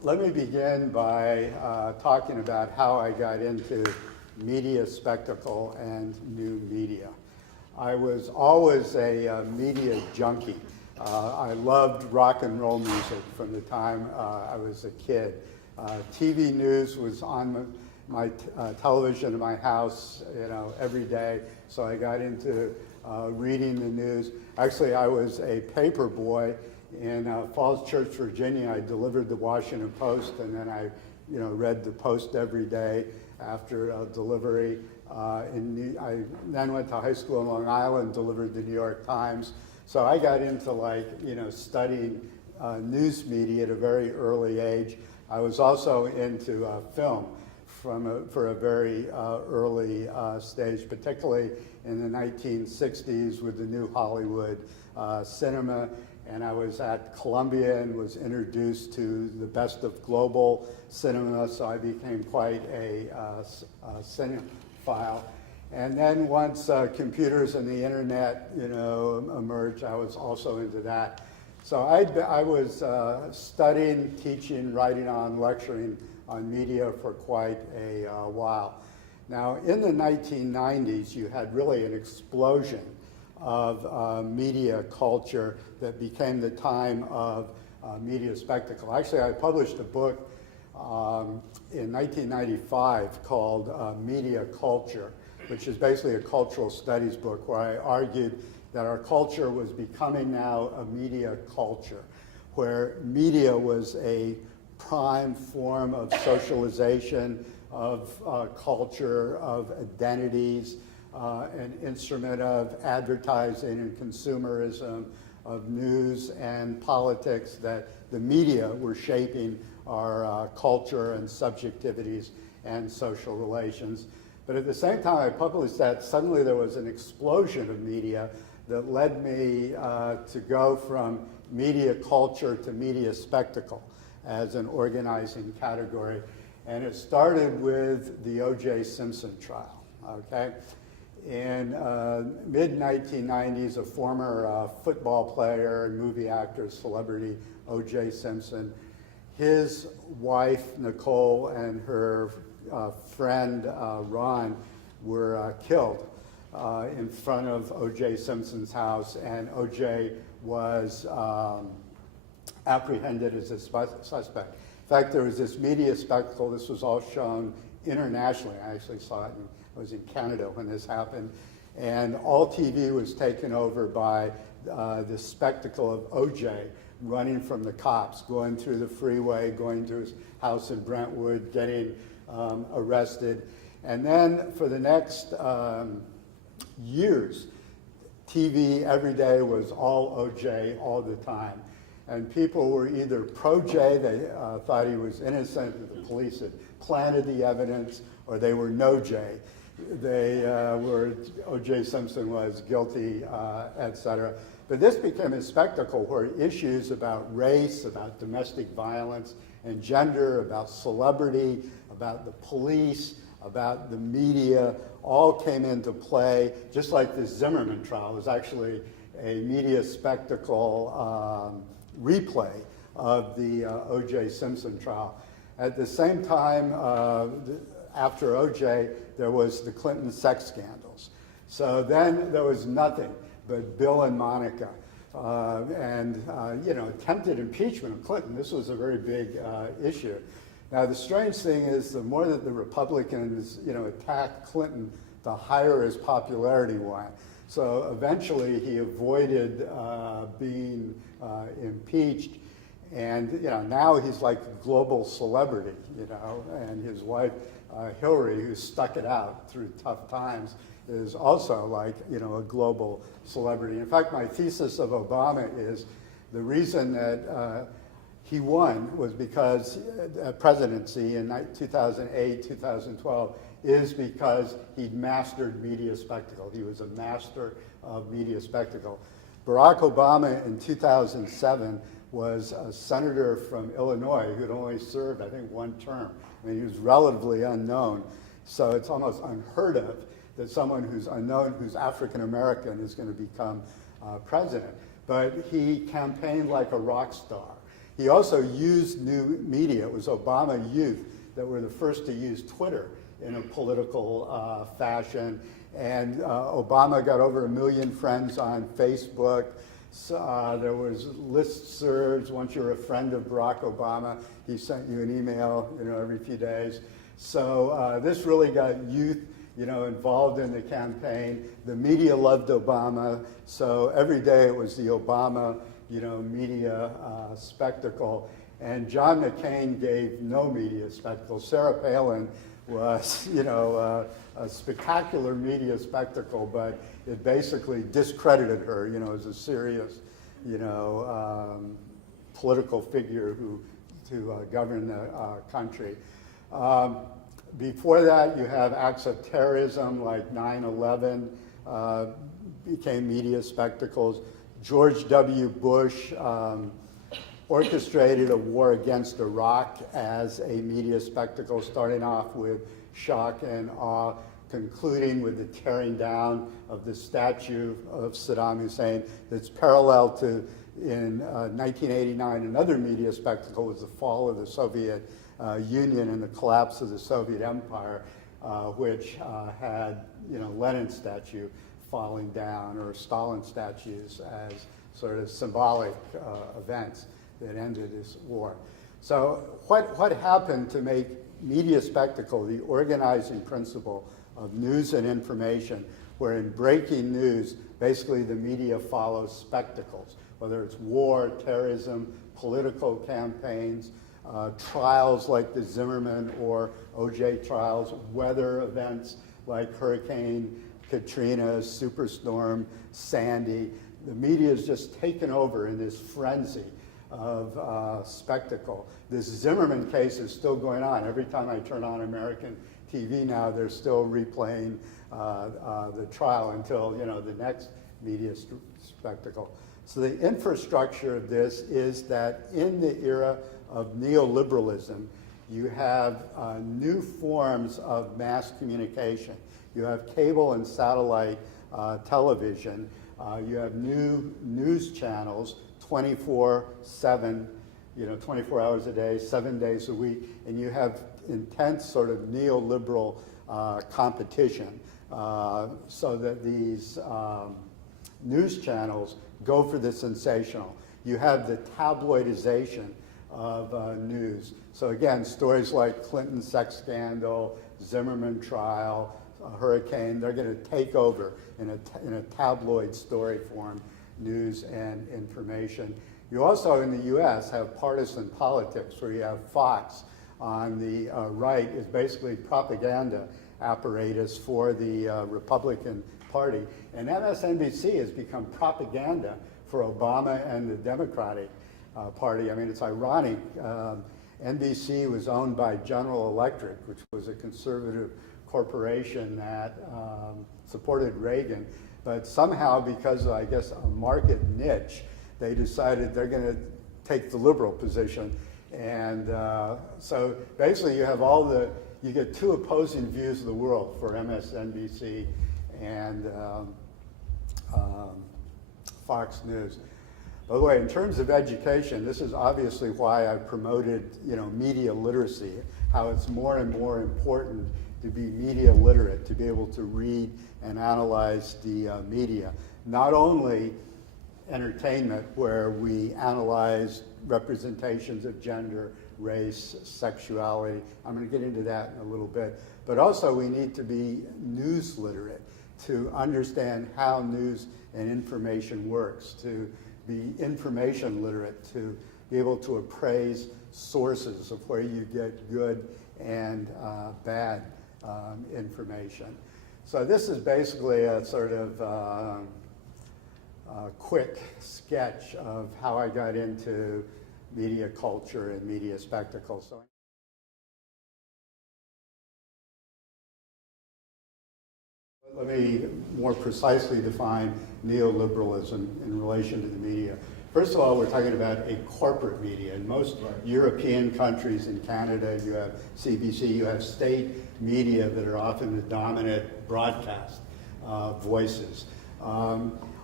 Let me begin by talking about how I got into media spectacle and new media. I was always a media junkie. I loved rock and roll music from the time I was a kid. TV news was on my television in my house, every day. So I got into reading the news. Actually, I was a paper boy in Falls Church, Virginia. I delivered the Washington Post, and then I, read the Post every day after delivery. I then went to high school in Long Island, delivered the New York Times. So I got into studying news media at a very early age. I was also into film for a very early stage, particularly in the 1960s with the new Hollywood cinema. And I was at Columbia and was introduced to the best of global cinema, so I became quite a cinephile. And then once computers and the internet, emerged, I was also into that. So I was studying, teaching, writing on, lecturing on media for quite a while. Now, in the 1990s, you had really an explosion of media culture that became the time of media spectacle. Actually, I published a book in 1995 called Media Culture, which is basically a cultural studies book where I argued that our culture was becoming now a media culture, where media was a prime form of socialization, of culture, of identities, an instrument of advertising and consumerism, of news and politics, that the media were shaping our culture and subjectivities and social relations. But at the same time I published that, suddenly there was an explosion of media that led me to go from media culture to media spectacle as an organizing category. And it started with the O.J. Simpson trial, okay? In mid-1990s, a former football player and movie actor, celebrity, O.J. Simpson, his wife, Nicole, and her friend, Ron, were killed in front of O.J. Simpson's house, and O.J. was apprehended as a suspect. In fact, there was this media spectacle. This was all shown internationally. I actually saw it I was in Canada when this happened. And all TV was taken over by the spectacle of O.J. running from the cops, going through the freeway, going to his house in Brentwood, getting arrested. And then for the next years, TV every day was all O.J. all the time. And people were either pro-J, they thought he was innocent, that the police had planted the evidence, or they were no-J. They were, O.J. Simpson was guilty, et cetera. But this became a spectacle where issues about race, about domestic violence and gender, about celebrity, about the police, about the media, all came into play. Just like the Zimmerman trial was actually a media spectacle replay of the O.J. Simpson trial. At the same time, after O.J., there was the Clinton sex scandals. So then there was nothing but Bill and Monica. Attempted impeachment of Clinton. This was a very big issue. Now, the strange thing is the more that the Republicans, attacked Clinton, the higher his popularity went. So eventually he avoided being impeached. And now he's like a global celebrity, and his wife, Hillary, who stuck it out through tough times, is also like, a global celebrity. In fact, my thesis of Obama is the reason that he won was because presidency in 2008, 2012, is because he'd mastered media spectacle. He was a master of media spectacle. Barack Obama in 2007 was a senator from Illinois who'd only served, I think, one term. I mean, he was relatively unknown. So it's almost unheard of that someone who's unknown, who's African American, is going to become president. But he campaigned like a rock star. He also used new media. It was Obama youth that were the first to use Twitter in a political fashion. And Obama got over 1 million friends on Facebook. So, there was listservs. Once you were a friend of Barack Obama, he sent you an email, every few days. So this really got youth, involved in the campaign. The media loved Obama, so every day it was the Obama, media spectacle. And John McCain gave no media spectacle. Sarah Palin was, a spectacular media spectacle, but it basically discredited her, as a serious, political figure to govern the country. Before that, you have acts of terrorism like 9/11 became media spectacles. George W. Bush orchestrated a war against Iraq as a media spectacle, starting off with shock and awe, concluding with the tearing down of the statue of Saddam Hussein that's parallel to, in 1989, another media spectacle was the fall of the Soviet Union and the collapse of the Soviet Empire, which had, Lenin's statue falling down, or Stalin statues, as sort of symbolic events that ended this war. So what happened to make media spectacle the organizing principle of news and information, where in breaking news, basically the media follows spectacles, whether it's war, terrorism, political campaigns, trials like the Zimmerman or OJ trials, weather events like Hurricane Katrina, Superstorm Sandy. The media has just taken over in this frenzy of spectacle. This Zimmerman case is still going on. Every time I turn on American TV now, they're still replaying the trial until, the next media spectacle. So the infrastructure of this is that in the era of neoliberalism, you have new forms of mass communication. You have cable and satellite television. You have new news channels, 24/7, 24 hours a day, 7 days a week, and you have intense sort of neoliberal competition, so that these news channels go for the sensational. You have the tabloidization of news. So again, stories like Clinton sex scandal, Zimmerman trial, hurricane, they're going to take over in a tabloid story form, news and information. You also, in the US, have partisan politics, where you have Fox on the right is basically propaganda apparatus for the Republican Party. And MSNBC has become propaganda for Obama and the Democratic Party. I mean, it's ironic. NBC was owned by General Electric, which was a conservative corporation that supported Reagan. But somehow, because of, I guess, a market niche, they decided they're going to take the liberal position. And so basically you have you get two opposing views of the world for MSNBC and Fox News. By the way, in terms of education, this is obviously why I promoted, media literacy, how it's more and more important to be media literate, to be able to read and analyze the media. Not only entertainment, where we analyze representations of gender, race, sexuality. I'm going to get into that in a little bit. But also we need to be news literate to understand how news and information works, to be information literate, to be able to appraise sources of where you get good and bad information. So this is basically a sort of quick sketch of how I got into media culture and media spectacle. So let me more precisely define neoliberalism in relation to the media. First of all, we're talking about a corporate media. In most European countries, in Canada, you have CBC, you have state media that are often the dominant broadcast voices.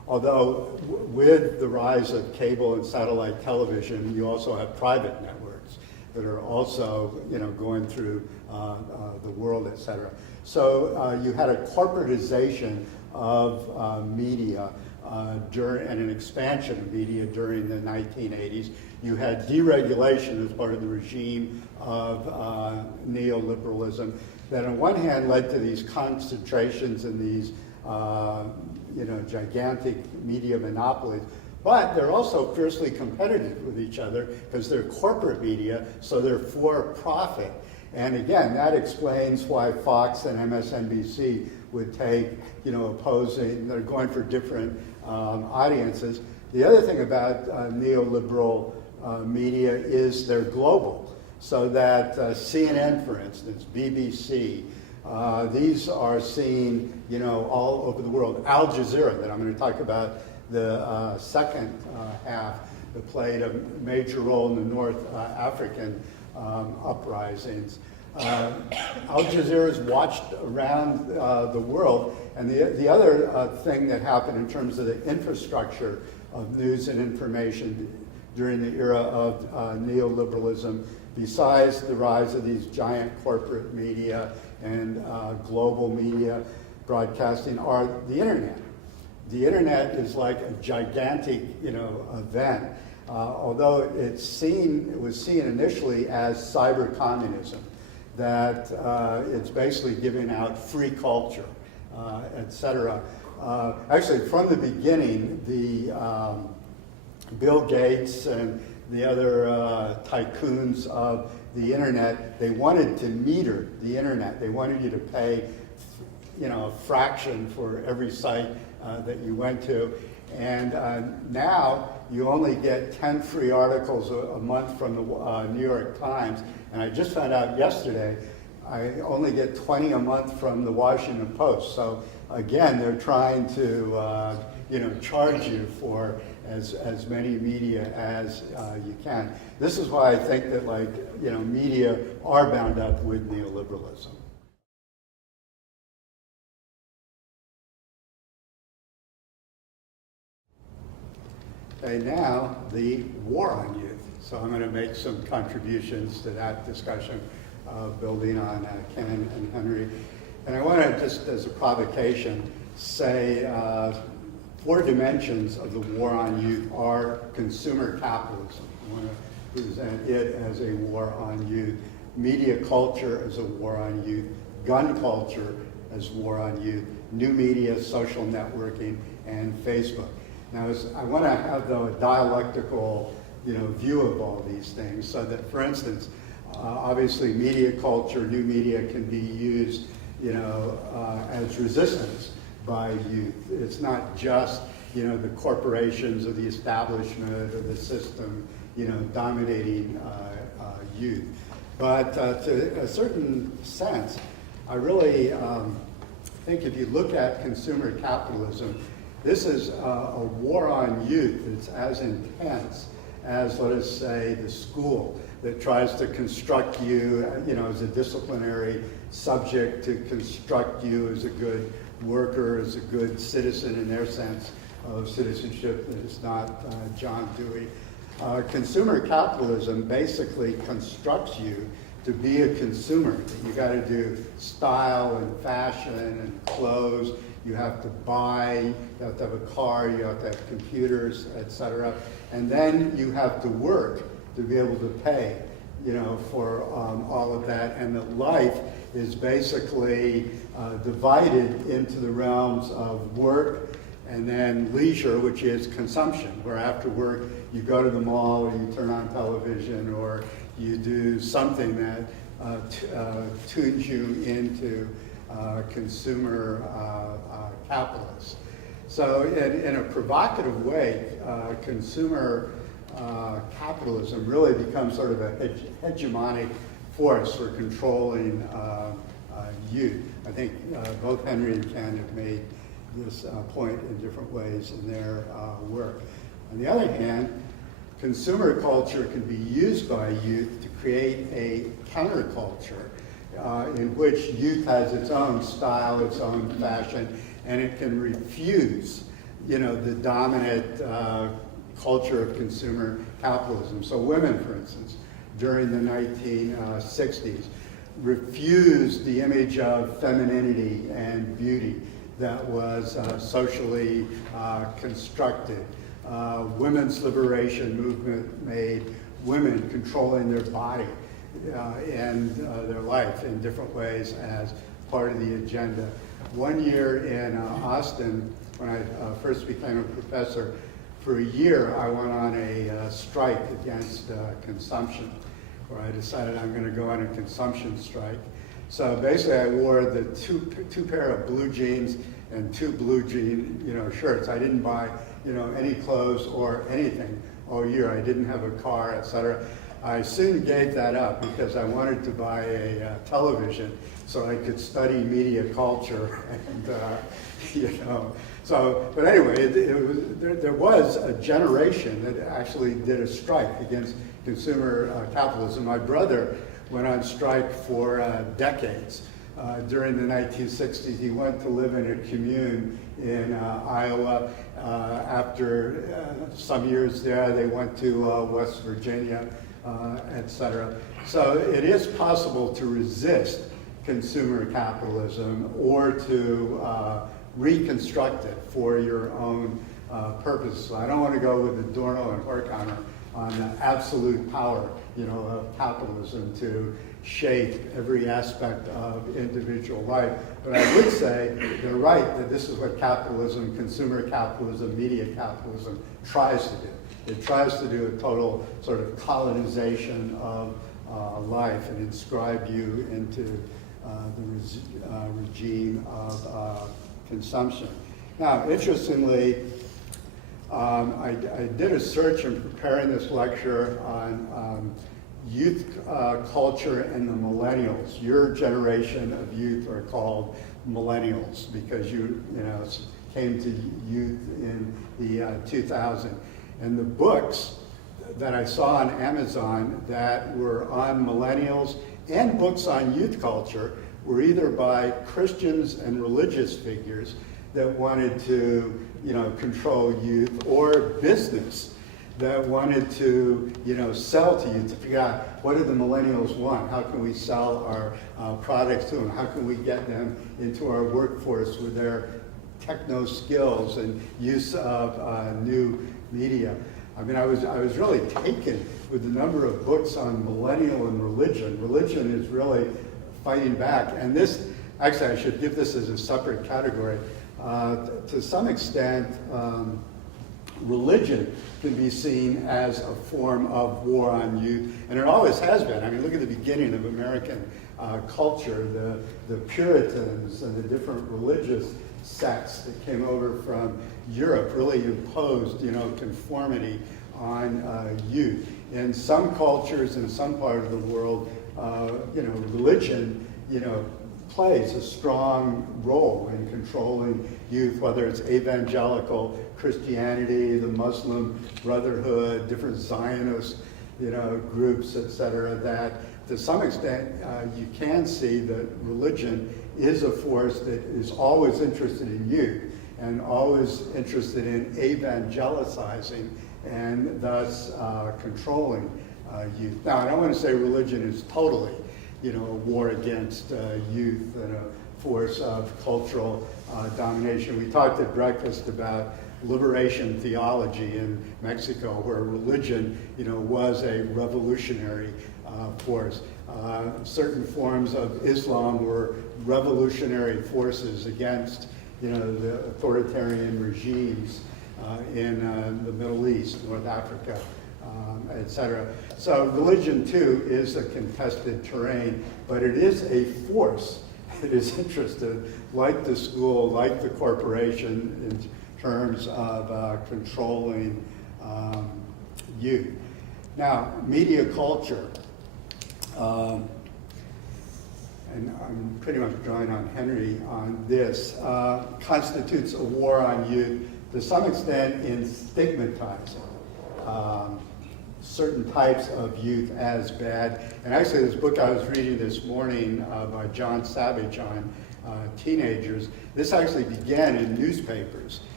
Although with the rise of cable and satellite television, you also have private networks that are also, going through the world, et cetera. So you had a corporatization of media and an expansion of media during the 1980s. You had deregulation as part of the regime of neoliberalism that on one hand led to these concentrations in these gigantic media monopolies, but they're also fiercely competitive with each other because they're corporate media, so they're for profit. And again, that explains why Fox and MSNBC would take, opposing, they're going for different audiences. The other thing about neoliberal media is they're global. So that CNN, for instance, BBC, these are seen, all over the world. Al Jazeera, that I'm going to talk about the second half, that played a major role in the North African uprisings. Al Jazeera is watched around the world, and the other thing that happened in terms of the infrastructure of news and information during the era of neoliberalism, besides the rise of these giant corporate media and global media broadcasting, are the internet. The internet is like a gigantic, event. Although it was seen initially as cyber communism, that it's basically giving out free culture, et cetera. Actually, from the beginning, the Bill Gates and the other tycoons of the internet, they wanted to meter the internet. They wanted you to pay, a fraction for every site that you went to. And now you only get 10 free articles a month from the New York Times. And I just found out yesterday, I only get 20 a month from the Washington Post. So again, they're trying to, charge you for as many media as you can. This is why I think that, media are bound up with neoliberalism. Okay, now the war on youth. So I'm going to make some contributions to that discussion, building on Ken and Henry. And I want to just, as a provocation, say 4 dimensions of the war on youth are consumer capitalism. I want to present it as a war on youth, media culture as a war on youth, gun culture as war on youth, new media, social networking, and Facebook. Now, I want to have a dialectical, view of all these things, so that, for instance, obviously media culture, new media can be used, as resistance by youth. It's not just, the corporations or the establishment or the system, dominating youth. But to a certain sense, I really think if you look at consumer capitalism, this is a war on youth that's as intense as, let us say, the school that tries to construct you, as a disciplinary subject, to construct you as a good worker, as a good citizen in their sense of citizenship that is not John Dewey. Consumer capitalism basically constructs you to be a consumer. You got to do style and fashion and clothes. You have to buy, you have to have a car, you have to have computers, etc. And then you have to work to be able to pay, for all of that. And that life is basically divided into the realms of work and then leisure, which is consumption, where after work you go to the mall or you turn on television or you do something that tunes you into consumer capitalists. So in a provocative way, consumer capitalism really becomes sort of a hegemonic force for controlling youth. I think both Henry and Ken have made this point in different ways in their work. On the other hand, consumer culture can be used by youth to create a counterculture in which youth has its own style, its own fashion, and it can refuse, the dominant culture of consumer capitalism. So women, for instance, during the 1960s, refused the image of femininity and beauty that was socially constructed. Women's liberation movement made women controlling their body and their life in different ways as part of the agenda. One year in Austin, when I first became a professor, for a year I went on a strike against consumption, where I decided I'm going to go on a consumption strike. So basically I wore the two pair of blue jeans and two blue jean shirts. I didn't buy any clothes or anything all year. I didn't have a car, etc. I soon gave that up because I wanted to buy a television so I could study media culture and but anyway, there was a generation that actually did a strike against consumer capitalism. My brother went on strike for decades. During the 1960s, he went to live in a commune in Iowa. After some years there, they went to West Virginia, etc. So it is possible to resist consumer capitalism or to reconstruct it for your own purposes. So I don't want to go with Adorno and Horkheimer on the absolute power, of capitalism to shape every aspect of individual life. But I would say they're right that this is what capitalism, consumer capitalism, media capitalism tries to do. It tries to do a total sort of colonization of life and inscribe you into the regime of consumption. Now, interestingly, I did a search in preparing this lecture on youth culture and the millennials. Your generation of youth are called millennials because you came to youth in the 2000s. And the books that I saw on Amazon that were on millennials and books on youth culture were either by Christians and religious figures that wanted to, control youth, or business that wanted to, sell to youth, to figure out what do the millennials want? How can we sell our products to them? How can we get them into our workforce with their techno skills and use of new media? I mean, I was really taken with the number of books on millennial and religion. Religion is really fighting back, and this, actually I should give this as a separate category. To some extent, religion can be seen as a form of war on youth, and it always has been. I mean, look at the beginning of American culture, the Puritans and the different religious sects that came over from Europe really imposed, conformity on youth. In some cultures, in some part of the world, religion, plays a strong role in controlling youth, whether it's evangelical Christianity, the Muslim Brotherhood, different Zionist, groups, etc. That to some extent you can see that religion is a force that is always interested in youth and always interested in evangelicizing and thus controlling youth. Now, I don't want to say religion is totally a war against youth and a force of cultural domination. We talked at breakfast about liberation theology in Mexico, where religion, was a revolutionary force. Certain forms of Islam were revolutionary forces against, the authoritarian regimes in the Middle East, North Africa, etc. So religion too is a contested terrain, but it is a force that is interested, like the school, like the corporation, in terms of controlling youth. Now, media culture, and I'm pretty much drawing on Henry on this, constitutes a war on youth to some extent in stigmatizing certain types of youth as bad. And actually this book I was reading this morning by John Savage on teenagers, this actually began in newspapers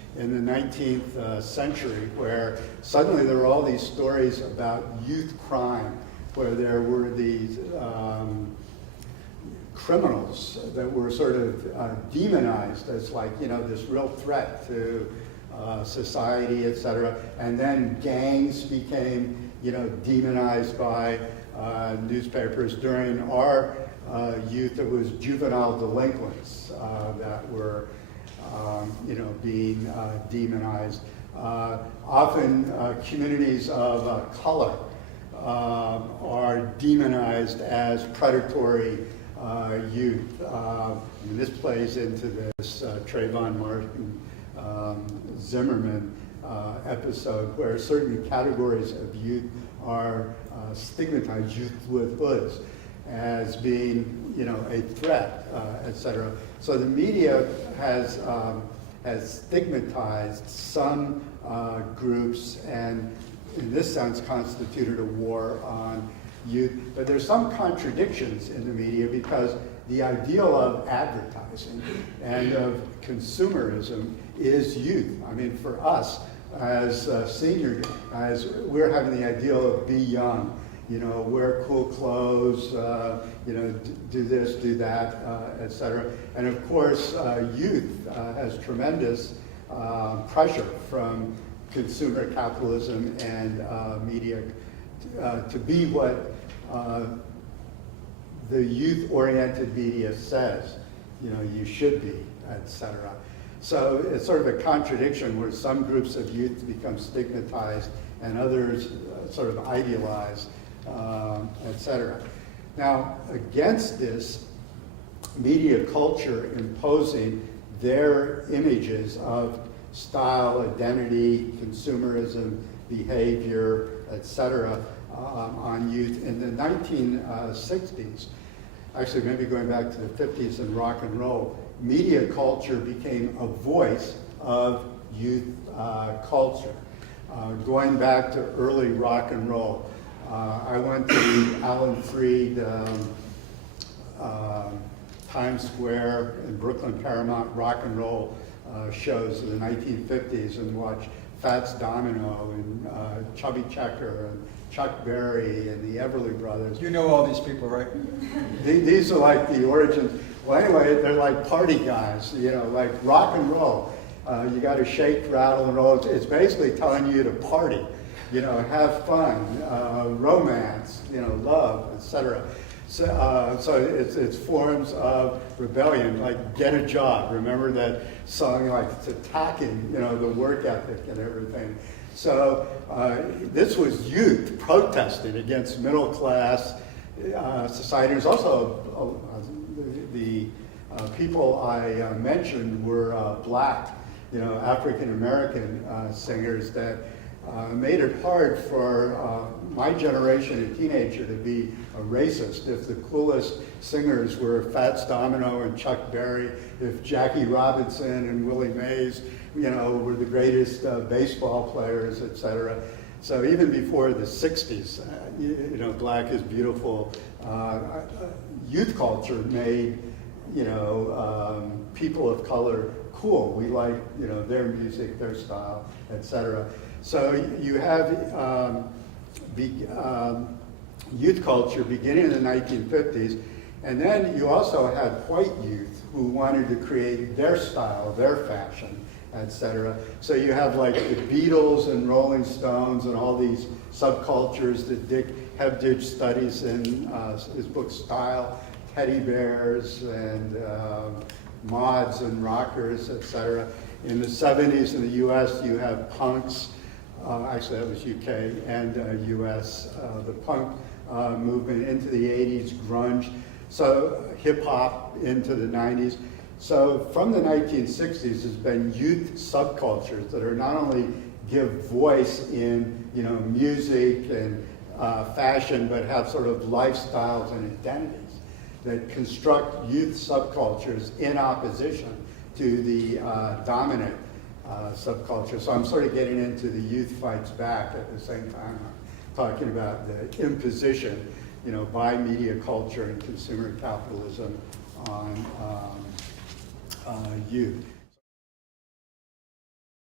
in the 19th century, where suddenly there were all these stories about youth crime, where there were these criminals that were sort of demonized as like, you know, this real threat to society, et cetera. And then gangs became, you know, demonized by newspapers. During our youth, it was juvenile delinquents that were, you know, being demonized. Often communities of color are demonized as predatory youth. And this plays into this Trayvon Martin Zimmerman episode, where certain categories of youth are stigmatized, youth with hoods, as being, you know, a threat, et cetera. So the media has stigmatized some groups, and in this sense constituted a war on youth. But there's some contradictions in the media, because the ideal of advertising and of consumerism is youth. I mean, for us as senior guys, we're having the ideal of be young, you know, wear cool clothes, you know, do this, do that, et cetera. And of course, youth has tremendous pressure from consumer capitalism and media to be what the youth-oriented media says, you know, you should be, et cetera. So it's sort of a contradiction where some groups of youth become stigmatized and others sort of idealized, et cetera. Now, against this, media culture imposing their images of style, identity, consumerism, behavior, et cetera, on youth in the 1960s, actually maybe going back to the 50s in rock and roll, media culture became a voice of youth culture. Going back to early rock and roll, I went to the Alan Freed Times Square and Brooklyn Paramount rock and roll shows in the 1950s and watched Fats Domino and Chubby Checker and Chuck Berry and the Everly Brothers. You know all these people, right? These are like the origins. Well, anyway, they're like party guys, you know, like rock and roll. You got to shake, rattle, and roll. It's basically telling you to party, you know, have fun, romance, you know, love, etc. So it's forms of rebellion, like get a job. Remember that song? Like it's attacking, you know, the work ethic and everything. So this was youth protesting against middle class society. There's also the people I mentioned were black, you know, African American singers that made it hard for my generation, a teenager, to be a racist. If the coolest singers were Fats Domino and Chuck Berry, if Jackie Robinson and Willie Mays, you know, were the greatest baseball players, et cetera. So even before the 60s, you know, Black is Beautiful, youth culture made, you know, people of color cool. We like, you know, their music, their style, et cetera. So you have youth culture beginning in the 1950s, and then you also had white youth who wanted to create their style, their fashion, et cetera. So you have like the Beatles and Rolling Stones and all these subcultures that Dick Hebdige studies in his book Style, teddy bears and mods and rockers, et cetera. In the 70s in the US, you have punks. Actually, that was UK and US, the punk movement into the 80s, grunge, so hip hop into the 90s. So from the 1960s, there's been youth subcultures that are not only give voice in, you know, music and fashion, but have sort of lifestyles and identities that construct youth subcultures in opposition to the dominant subculture. So I'm sort of getting into the youth fights back at the same time I'm talking about the imposition, you know, by media culture and consumer capitalism on youth.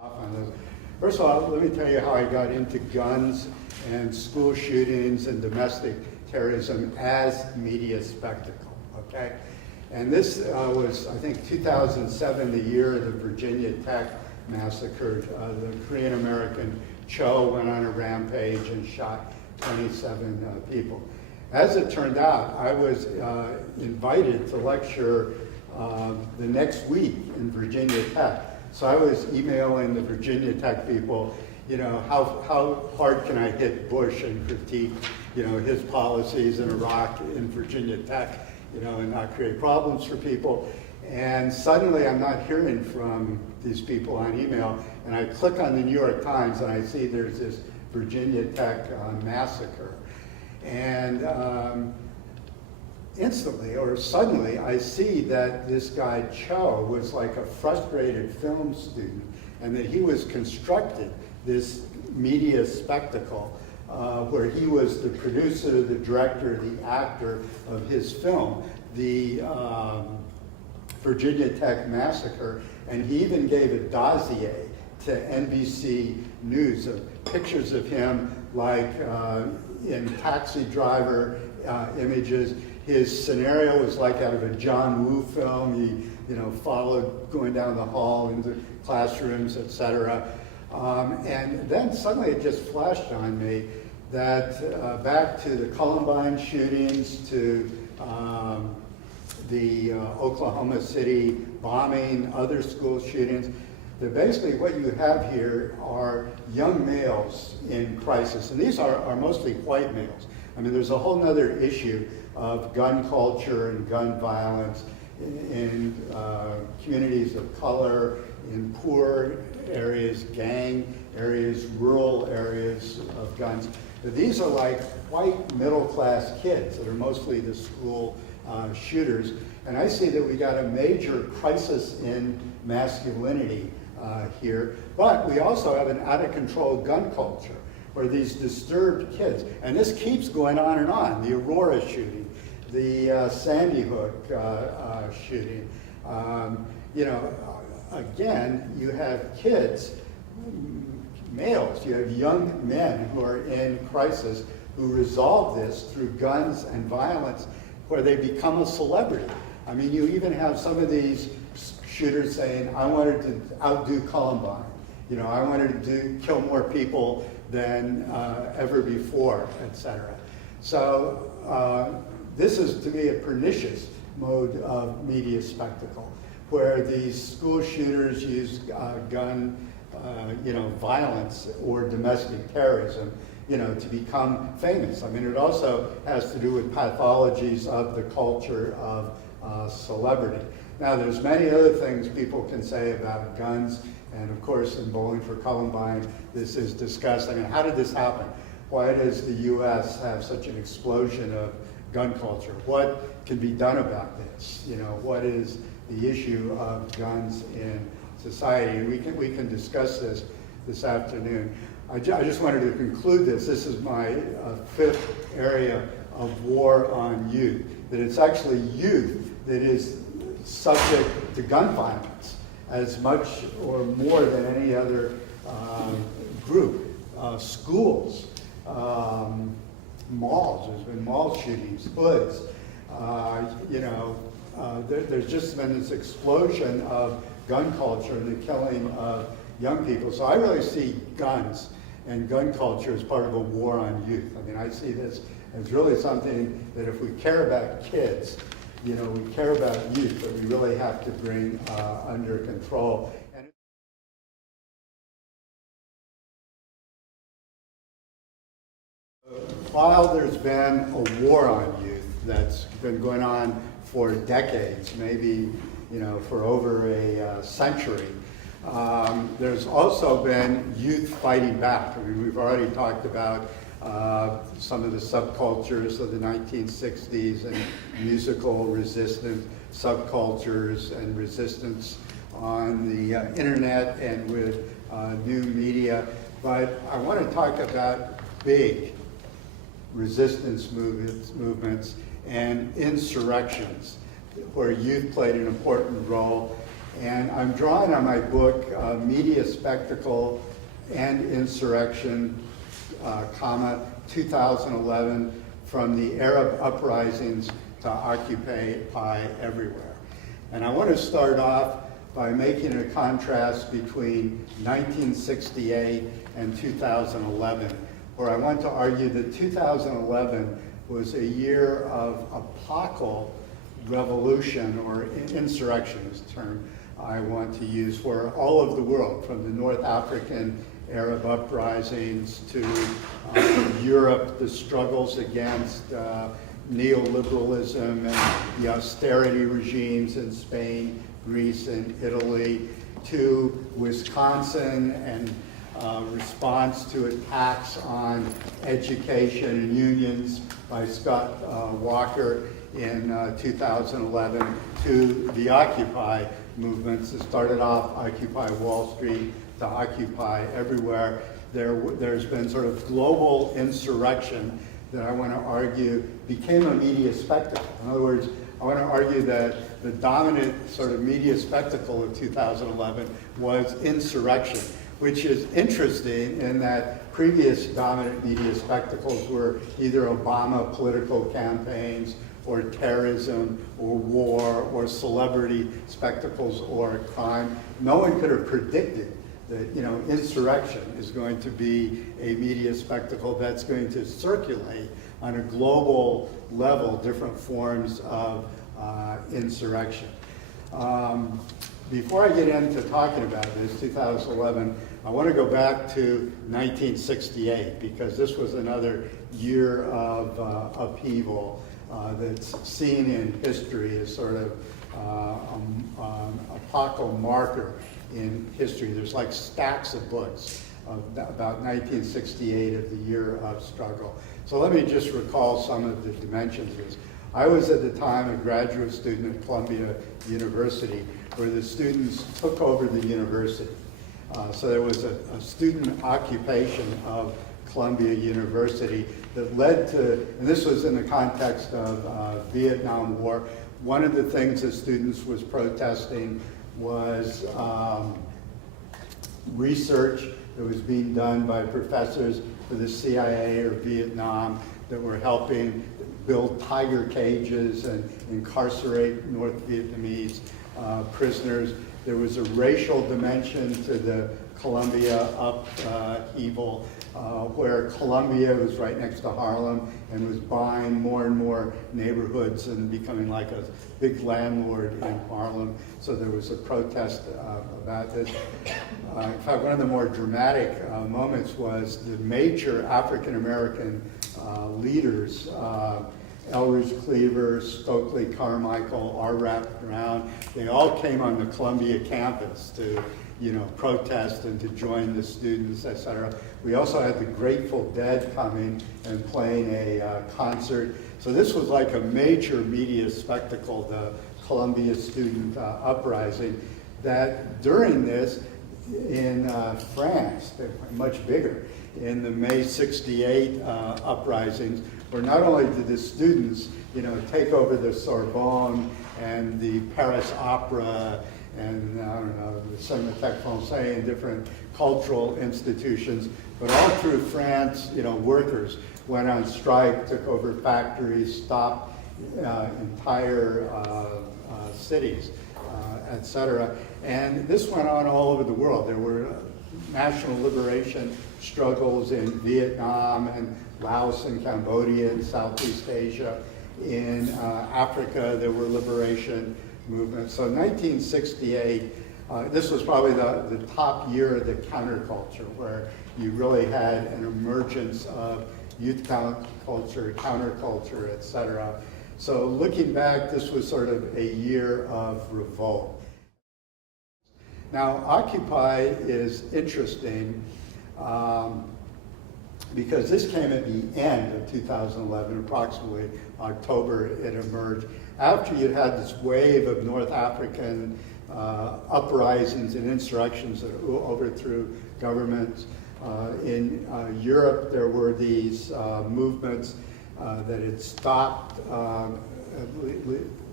First of all, let me tell you how I got into guns and school shootings and domestic terrorism as media spectacle, okay? And this was, I think, 2007, the year of the Virginia Tech massacre. The Korean-American Cho went on a rampage and shot 27 people. As it turned out, I was invited to lecture the next week in Virginia Tech. So I was emailing the Virginia Tech people, you know, how hard can I hit Bush and critique, you know, his policies in Iraq in Virginia Tech, you know, and not create problems for people. And suddenly I'm not hearing from these people on email, and I click on the New York Times and I see there's this Virginia Tech massacre. And instantly or suddenly I see that this guy Cho was like a frustrated film student, and that he was constructed this media spectacle where he was the producer, the director, the actor of his film, the Virginia Tech massacre, and he even gave a dossier to NBC News of pictures of him like in taxi driver images. His scenario was like out of a John Woo film. He, you know, followed going down the hall into classrooms, etc. And then suddenly it just flashed on me that back to the Columbine shootings, to the Oklahoma City bombing, other school shootings, that basically what you have here are young males in crisis. And these are mostly white males. I mean, there's a whole other issue of gun culture and gun violence in communities of color, in poor areas, gang areas, rural areas of guns. But these are like white middle-class kids that are mostly the school shooters. And I see that we got a major crisis in masculinity here, but we also have an out-of-control gun culture where these disturbed kids, and this keeps going on and on, the Aurora shooting, the Sandy Hook shooting. You know, again, you have kids, males, you have young men who are in crisis who resolve this through guns and violence where they become a celebrity. I mean, you even have some of these shooters saying, I wanted to outdo Columbine. You know, I wanted to kill more people than ever before, etc. So this is, to me, a pernicious mode of media spectacle, where these school shooters use gun, you know, violence or domestic terrorism, you know, to become famous. I mean, it also has to do with pathologies of the culture of celebrity. Now, there's many other things people can say about guns, and of course, in Bowling for Columbine, this is discussed. I mean, how did this happen? Why does the U.S. have such an explosion of gun culture? What can be done about this? You know, what is the issue of guns in society? And we can discuss this afternoon. I just wanted to conclude this. This is my fifth area of war on youth, that it's actually youth that is subject to gun violence as much or more than any other group. Schools, malls, there's been mall shootings, hoods, you know, there's just been this explosion of gun culture and the killing of young people. So I really see guns and gun culture as part of a war on youth. I mean, I see this as really something that if we care about kids, you know, we care about youth, but we really have to bring under control. And while there's been a war on youth that's been going on for decades, maybe, you know, for over a century, there's also been youth fighting back. I mean, we've already talked about some of the subcultures of the 1960s and musical resistance subcultures and resistance on the internet and with new media. But I want to talk about big resistance movements and insurrections, where youth played an important role. And I'm drawing on my book, Media Spectacle and Insurrection, 2011, from the Arab uprisings to Occupy Everywhere. And I want to start off by making a contrast between 1968 and 2011, where I want to argue that 2011 was a year of apocalyptic revolution, or insurrection is the term I want to use, for all of the world, from the North African Arab uprisings to Europe, the struggles against neoliberalism and the austerity regimes in Spain, Greece, and Italy, to Wisconsin and response to attacks on education and unions by Scott Walker in 2011, to the Occupy movements that started off Occupy Wall Street to Occupy Everywhere. There's been sort of global insurrection that I want to argue became a media spectacle. In other words, I want to argue that the dominant sort of media spectacle of 2011 was insurrection, which is interesting in that previous dominant media spectacles were either Obama political campaigns, or terrorism, or war, or celebrity spectacles, or crime. No one could have predicted that, insurrection is going to be a media spectacle that's going to circulate on a global level different forms of insurrection. Before I get into talking about this, 2011, I want to go back to 1968, because this was another year of upheaval that's seen in history as sort of an apocalyptic marker in history. There's like stacks of books about 1968 of the year of struggle. So let me just recall some of the dimensions of this. I was at the time a graduate student at Columbia University, where the students took over the university. So there was a student occupation of Columbia University that led to, and this was in the context of Vietnam War. One of the things that students was protesting was research that was being done by professors for the CIA or Vietnam that were helping build tiger cages and incarcerate North Vietnamese prisoners. There was a racial dimension to the Columbia upheaval, where Columbia was right next to Harlem and was buying more and more neighborhoods and becoming like a big landlord in Harlem. So there was a protest about this. In fact, one of the more dramatic moments was the major African-American leaders, Eldridge Cleaver, Stokely Carmichael, R. Rap Brown, they all came on the Columbia campus to protest and to join the students, etc. We also had the Grateful Dead coming and playing a concert. So this was like a major media spectacle, the Columbia student uprising, that during this, in France, they were much bigger, in the May 68 uprisings, where not only did the students, take over the Sorbonne and the Paris Opera and, I don't know, the Cinémathèque Française and different cultural institutions, but all through France, workers went on strike, took over factories, stopped entire cities, etc. And this went on all over the world. There were national liberation struggles in Vietnam and Laos and Cambodia and Southeast Asia. In Africa, there were liberation movements. So 1968, this was probably the top year of the counterculture, where you really had an emergence of youth culture, counterculture, etc. So looking back, this was sort of a year of revolt. Now, Occupy is interesting because this came at the end of 2011, approximately October it emerged, after you had this wave of North African uprisings and insurrections that overthrew governments. In Europe, there were these movements that had stopped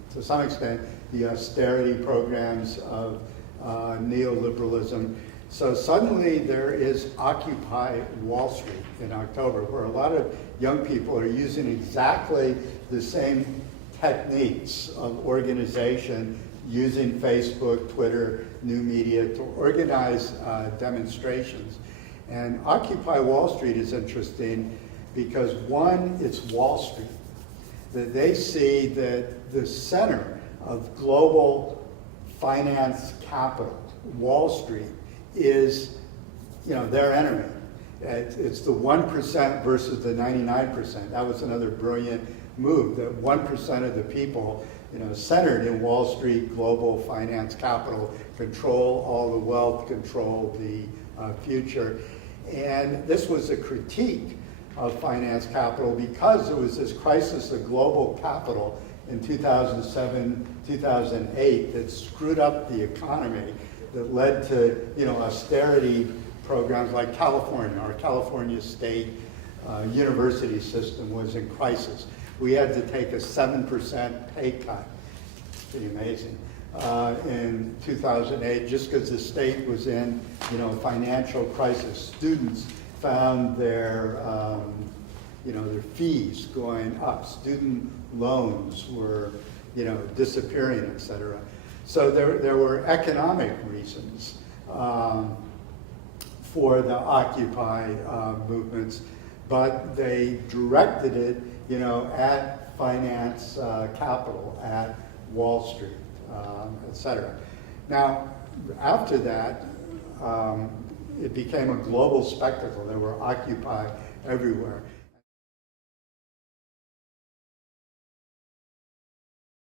to some extent, the austerity programs of neoliberalism. So suddenly there is Occupy Wall Street in October, where a lot of young people are using exactly the same techniques of organization, using Facebook, Twitter, new media to organize demonstrations. And Occupy Wall Street is interesting because, one, it's Wall Street. That they see that the center of global finance capital, Wall Street, is, their enemy. It's the 1% versus the 99%. That was another brilliant move, that 1% of the people, centered in Wall Street, global finance capital, control all the wealth, control the future. And this was a critique of finance capital because there was this crisis of global capital in 2007, 2008 that screwed up the economy, that led to austerity programs like California. Our California state university system was in crisis. We had to take a 7% pay cut, pretty amazing, in 2008 just because the state was in financial crisis. Students found their fees going up. Student loans were disappearing, et cetera. So there were economic reasons for the Occupy movements, but they directed it, at finance capital, at Wall Street, et cetera. Now, after that, it became a global spectacle. There were Occupy everywhere.